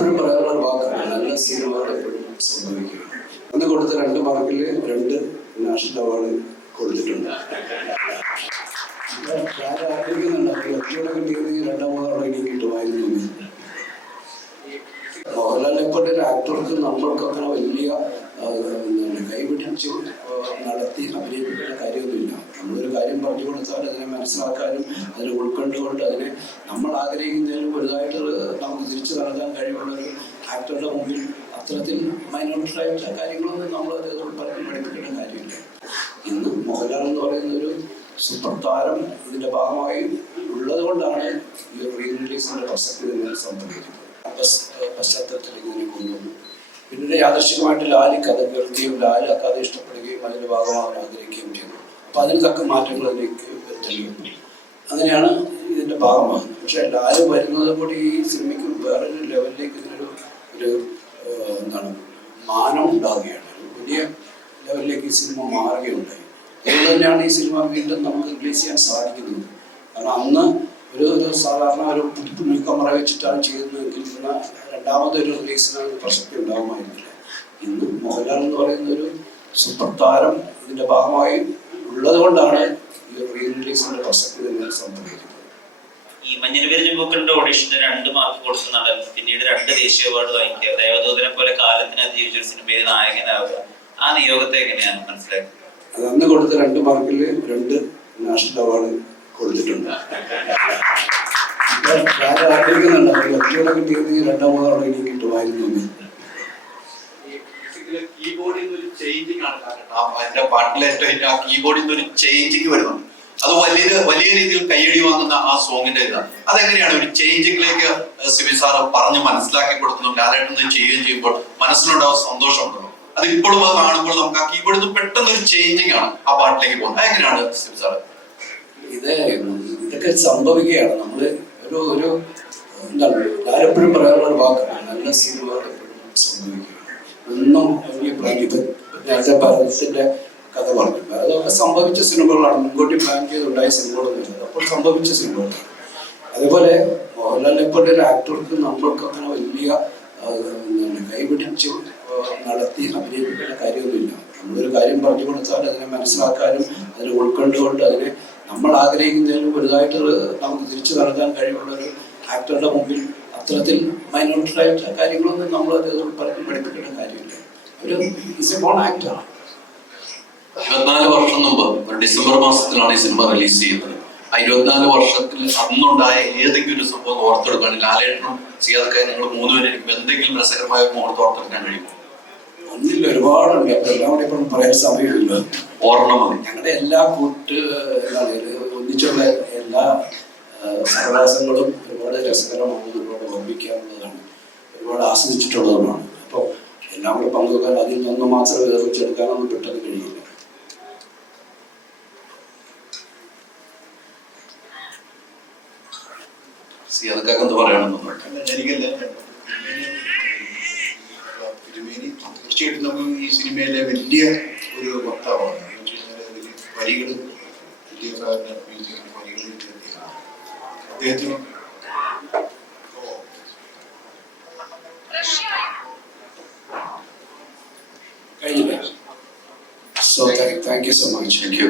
എപ്പോഴും പറയാനുള്ള വാക്കാണ്, നല്ല സിനിമകൾ എപ്പോഴും സംഭവിക്കുക. അന്ന് കൊടുത്ത 2 മാർക്കിൽ 2 നാഷണൽ അവാർഡ് കൊടുത്തിട്ടുണ്ട്. ആഗ്രഹിക്കുന്നുണ്ട് എപ്പോഴും കിട്ടിയിരുന്നെങ്കിൽ 2-3 തവണ ഇനി കിട്ടുമായിരുന്നു. മോഹൻലാലിനെ പോലെ ഒരു ആക്ടർക്ക് നമ്മൾക്കങ്ങനെ വലിയ കൈപിടിച്ച് നടത്തി അഭിനയിപ്പിക്കേണ്ട കാര്യമൊന്നുമില്ല. നമ്മളൊരു കാര്യം പറഞ്ഞു കൊടുത്താൽ അതിനെ മനസ്സിലാക്കാനും അതിനെ ഉൾക്കൊണ്ടുകൊണ്ട് അതിനെ നമ്മൾ ആഗ്രഹിക്കുന്നതിലും വലുതായിട്ട് നമുക്ക് തിരിച്ചു നടത്താൻ കഴിവുള്ളൊരു ആക്ടറുടെ മുമ്പിൽ അത്തരത്തിൽ മൈനോറിറ്റിയായിട്ടുള്ള കാര്യങ്ങളൊന്നും നമ്മൾ പറഞ്ഞ് പഠിപ്പിക്കേണ്ട കാര്യമില്ല. ഇന്ന് മോഹൻലാൽ എന്ന് പറയുന്ന ഒരു സൂപ്പർ താരം ഇതിൻ്റെ ഭാഗമായി ഉള്ളത് കൊണ്ടാണ് ഈ റീ റിലീസിൻ്റെ പ്രസക്തി തന്നെ സംഭവിക്കുന്നത്. പശ്ചാത്തലത്തിലേക്ക് ഇതിനെ കൊണ്ടുവന്നു. പിന്നീട് യാദൃശ്ചികമായിട്ട് ലാലി കഥ കേൾക്കുകയും ലാൽ ആ കഥ ഇഷ്ടപ്പെടുകയും അതിൻ്റെ ഭാഗമാകാൻ ആഗ്രഹിക്കുകയും ചെയ്തു. അപ്പം അതിന് തക്ക മാറ്റങ്ങൾ അതിലേക്ക് വരുത്തുകയും അങ്ങനെയാണ് ഇതിൻ്റെ ഭാഗമാകുന്നത്. പക്ഷേ ലാല് വരുന്നത് കൂടി ഈ സിനിമയ്ക്ക് വേറൊരു ലെവലിലേക്ക് ഇതിനൊരു എന്താണ് മാനം ഉണ്ടാകുകയാണ്. വലിയ ലെവലിലേക്ക് ഈ സിനിമ മാറുകയുണ്ടായി. അതുകൊണ്ട് തന്നെയാണ് ഈ സിനിമ വീണ്ടും നമുക്ക് റിലീസ് ചെയ്യാൻ സാധിക്കുന്നത്. കാരണം അന്ന് ഒരു സാധാരണ ഒരു പുതുപ്പുമിക്കമറ വെച്ചിട്ടാണ് ചെയ്യുന്നതെങ്കിൽ ഇന്ന് രണ്ടാമതൊരു റിലീസിന് പ്രസക്തി ഉണ്ടാകുമായിരുന്നില്ല. ഇന്ന് മോഹൻലാൽ എന്ന് പറയുന്ന ഒരു സൂപ്പർ താരം ഇതിൻ്റെ ഭാഗമായി ഉള്ളത് കൊണ്ടാണ് ഈ റീ റിലീസിൻ്റെ പ്രസക്തി തന്നെ സംഭവിക്കുന്നത്. ഈ മഞ്ഞൾ വിരിഞ്ഞ പൂക്കളുടെ ഓഡിഷന് 2 മാർക്ക് കൊടുത്ത നടൻ പിന്നീട് 2 ദേശീയ അവാർഡ് വാങ്ങിക്കുക, ദേവദൂതനെ പോലെ കാലത്തിന് അതിജീവിച്ചൊരു സിനിമയിൽ നായകനാവുക, ആ നിയോഗത്തെ എങ്ങനെയാണ് മനസ്സിലാക്കുന്നത്? അത് അന്ന് കൊടുത്ത 2 മാർക്കിൽ 2 നാഷണൽ അവാർഡ് കൊടുത്തിട്ടുണ്ട്. ആഗ്രഹിക്കുന്നുണ്ട് എപ്പോഴും കിട്ടിയിരുന്നെങ്കിൽ 2-3 തവണ ഇനി കിട്ടുമായിരുന്നു. കീബോർഡിൽ നിന്ന് ഒരു ചേഞ്ചിങ് വരുന്നുണ്ട്. അത് വലിയ രീതിയിൽ കയ്യടി വാങ്ങുന്ന ആ സോങ്ങിന്റെ ഇതാണ്. അതെങ്ങനെയാണ് ഒരു ചേഞ്ചിങ്ങിലേക്ക് സിബി സാറ് പറഞ്ഞ് മനസ്സിലാക്കി കൊടുക്കുന്നു? ലാലേട്ടൻ ചെയ്യുകയും ചെയ്യുമ്പോൾ മനസ്സിലുണ്ടാവുന്ന സന്തോഷമുണ്ടല്ലോ, അത് ഇപ്പോഴും അത് കാണുമ്പോൾ നമുക്ക് ആ കീബോർഡിൽ നിന്ന് പെട്ടെന്ന് ഒരു ചേഞ്ചിങ് ആണ് ആ പാട്ടിലേക്ക് പോകുന്നത്. അതെങ്ങനെയാണ് സിബി സാറ്? ഇതൊക്കെ സംഭവിക്കുകയാണ്. നമ്മൾ ഒരു എന്താണ് ലാലെപ്പോഴും പറയാനുള്ള വാക്കാണ്, നല്ല സിനിമകൾ എപ്പോഴും സംഭവിക്കുക. ഒന്നും രാജഭാരതത്തിന്റെ കഥ പറഞ്ഞു, അതൊക്കെ സംഭവിച്ച സിനിമകളാണ്, മുൻകൂട്ടി പ്ലാൻ ചെയ്തുണ്ടായ സിനിമകളൊന്നുമില്ല, അപ്പോൾ സംഭവിച്ച സിനിമകളാണ്. അതേപോലെ മോഹൻലാലിനെ പോലെ ഒരു ആക്ടർക്ക് നമ്മൾക്ക് അങ്ങനെ വലിയ കൈപിടിച്ച് നടത്തി അഭിനയിപ്പിക്കേണ്ട കാര്യമൊന്നുമില്ല. നമ്മളൊരു കാര്യം പറഞ്ഞു കൊടുത്താൽ അതിനെ മനസ്സിലാക്കാനും അതിനെ ഉൾക്കൊണ്ടുകൊണ്ട് അതിനെ നമ്മൾ ആഗ്രഹിക്കുന്നതിലും വലുതായിട്ട് നമുക്ക് തിരിച്ചു നടത്താൻ കഴിവുള്ളൊരു ആക്ടറുടെ മുമ്പിൽ അത്തരത്തിൽ മൈനോറിറ്റിയായിട്ടുള്ള കാര്യങ്ങളൊന്നും നമ്മൾ പറഞ്ഞ് പഠിപ്പിക്കേണ്ട കാര്യമില്ല. ഒരു ഈസ് എ ബോൺ ആക്ടറാണ്. 24 വർഷം മുമ്പ് ഒരു ഡിസംബർ മാസത്തിലാണ് ഈ സിനിമ റിലീസ് ചെയ്യുന്നത്. ആ 24 വർഷത്തിൽ അന്നുണ്ടായ ഏതെങ്കിലും ഒരു സംഭവം ഓർത്തെടുക്കാൻ ലാലേട്ടനും സിയാദൊക്കെ നിങ്ങൾ 3 പേരും എന്തെങ്കിലും രസകരമായ മുഹൂർത്തം ഓർത്തെടുക്കാൻ കഴിയുമോ? ഒന്നില്ല, ഒരുപാടുണ്ട്. അപ്പൊ എല്ലാം കൂടെ ഇപ്പം പറയാൻ സമയമില്ല. ഓർമ്മ മതി. ഞങ്ങളുടെ എല്ലാ ഒന്നിച്ചുള്ള എല്ലാ സഹവാസങ്ങളും ഒരുപാട് രസകരമാണ്, ഒരുപാട് ഓർമ്മിക്കാവുന്നതാണ്, ഒരുപാട് ആസ്വദിച്ചിട്ടുള്ളതുമാണ്. അപ്പോൾ എല്ലാം കൂടെ പങ്കുവെക്കാൻ അതിൽ നിന്ന് മാത്രം വേർതിരിച്ചെടുക്കാനൊന്നും പെട്ടെന്ന് കഴിയില്ല. സിയാദൊക്കെ എന്ത് പറയണമെന്ന് തീർച്ചയായിട്ടും നമുക്ക് ഈ സിനിമയിലെ വലിയ ഒരു വക്താവാണ്. വരികൾ അദ്ദേഹത്തിന് കഴിഞ്ഞില്ല. So thank you so much. Thank you.